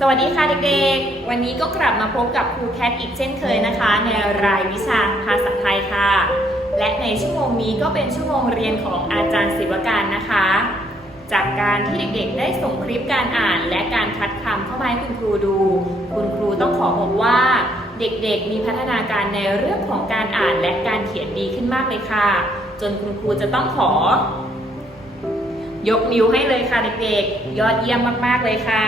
สวัสดีค่ะเด็กๆ วันนี้ก็กลับมาพบกับครูแคทอีกเช่นเคยนะคะ ในรายวิชาภาษาไทยค่ะ และในชั่วโมงนี้ก็เป็นชั่วโมงเรียนของอาจารย์ศิวการนะคะ จากการที่เด็กๆ ได้ส่งคลิปการอ่านและการคัดคำเข้ามาให้คุณครูดู คุณครูต้องขอบอกว่า เด็กๆ มีพัฒนาการในเรื่องของการอ่านและการเขียนดีขึ้นมากเลยค่ะ จนคุณครูจะต้องขอ ยกนิ้วให้เลยค่ะเด็กๆ ยอดเยี่ยมมากๆเลยค่ะ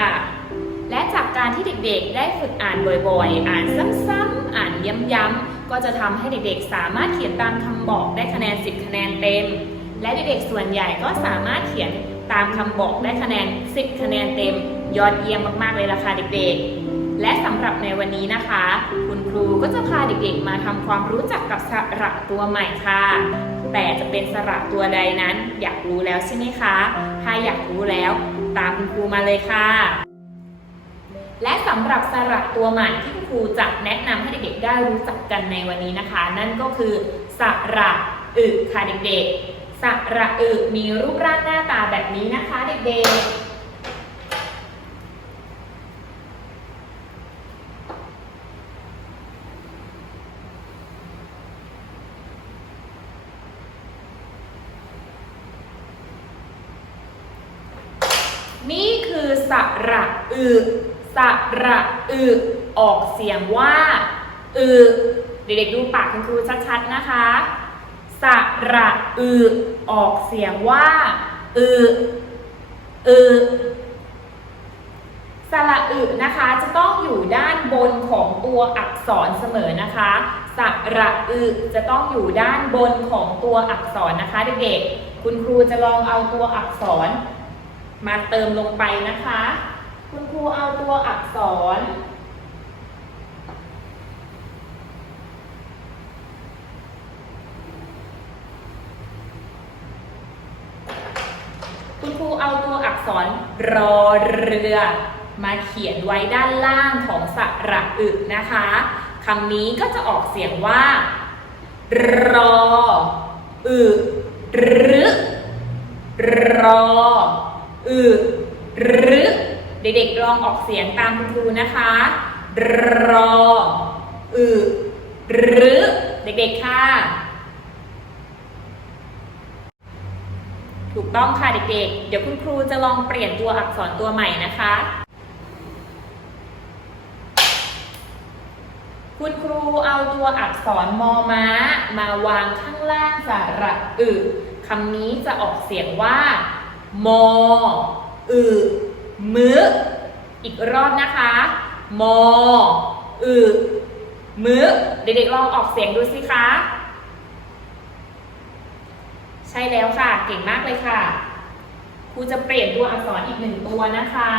และจากการที่เด็กๆ ได้ฝึกอ่านบ่อยๆ อ่านซ้ำๆ อ่านย้ำๆ ก็จะทำให้เด็กๆ สามารถเขียนตามคำบอกได้คะแนน 10 คะแนนเต็ม และเด็กๆ ส่วนใหญ่ก็สามารถเขียนตามคำบอกได้คะแนน 10 คะแนนเต็ม ยอดเยี่ยมมากๆ เลยล่ะค่ะเด็กๆ และสำหรับในวันนี้นะคะ คุณครูก็จะพาเด็กๆ มาทำความรู้จักกับสระตัวใหม่ค่ะ แต่จะเป็นสระตัวใดนั้นอยากรู้แล้วใช่ไหมคะ ถ้าอยากรู้แล้วตามคุณครูมาเลยค่ะ และสำหรับสระตัวใหม่ที่คุณครูจะแนะนำให้เด็กๆได้รู้จักกันในวันนี้นะคะ นั่นก็คือสระอึค่ะเด็กๆสระอึมีรูปร่างหน้าตาแบบนี้นะคะเด็กๆนี่คือสระอึ สระอึออกเสียงว่าอึเด็กๆดูปากคุณครูชัดๆนะคะสระอึออกเสียงว่าอึอึสระอึนะคะจะต้องอยู่ด้านบนของตัวอักษรเสมอนะคะสระอึจะต้องอยู่ด้านบนของตัวอักษรนะคะเด็กๆ คุณครูจะลองเอาตัวอักษรมาเติมลงไปนะคะ คุณครูเอาตัวอักษร คุณครูเอาตัวอักษรรอเรือมาเขียนไว้ด้านล่างของสระอึนะคะคำนี้ก็จะออกเสียงว่า รอ อึรึรอ อึรึ เด็กๆลองออกเสียงตามคุณครูนะคะ รออึรึเด็กๆค่ะ ถูกต้องค่ะเด็กๆ เดี๋ยวคุณครูจะลองเปลี่ยนตัวอักษรตัวใหม่นะคะ คุณครูเอาตัวอักษรมอม้ามาวางข้างล่างสระอึคำนี้จะออกเสียงว่า มอ อึ มืออีกรอบนะคะ มออึมือเด็กๆลองออกเสียงดูสิคะ ใช่แล้วค่ะ เก่งมากเลยค่ะ ครูจะเปลี่ยนตัวอักษรอีกหนึ่งตัวนะคะ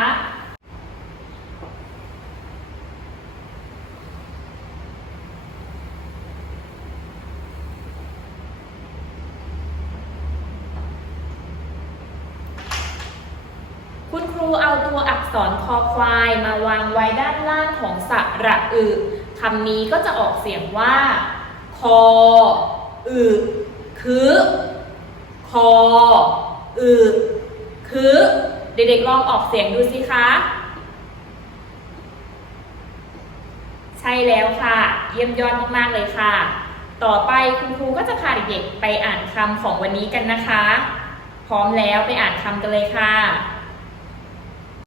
รูเอาตัวอักษรคอควายมาวางไว้ด้านล่างของสระอึคำนี้ก็จะออกเสียงว่า คอ อึคือ คอ อึคือ เด็กๆลองออกเสียงดูสิคะ ใช่แล้วค่ะ เยี่ยมยอดมากๆเลยค่ะ ต่อไปคุณครูก็จะพาเด็กๆไปอ่านคำของวันนี้กันนะคะ พร้อมแล้วไปอ่านคำกันเลยค่ะ